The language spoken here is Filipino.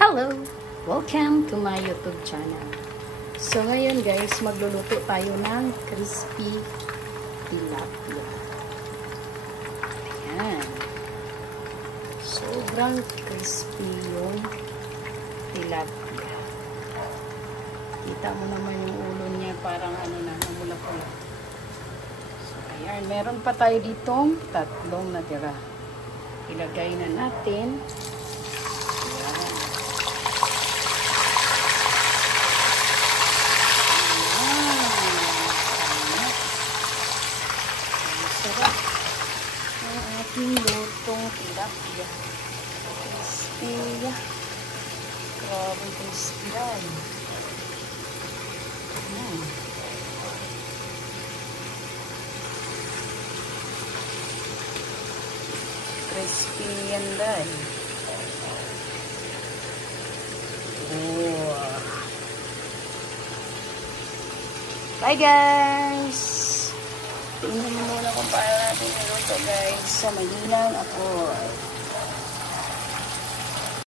Hello! Welcome to my YouTube channel. So ngayon guys, magluluto tayo ng crispy tilapia. Ayan. Sobrang crispy yung tilapia. Kita mo naman yung ulo niya, parang ano na, namula-pula. So ayan, meron pa tayo ditong tatlong natira. Ilagay na natin. Aking lutong tilapia. Crispy. Grabe crispy yan. Crispy yan dahil. Oh. Bye guys! Tingnan mo muna kung paano natin niluto guys sa mahinang apoy.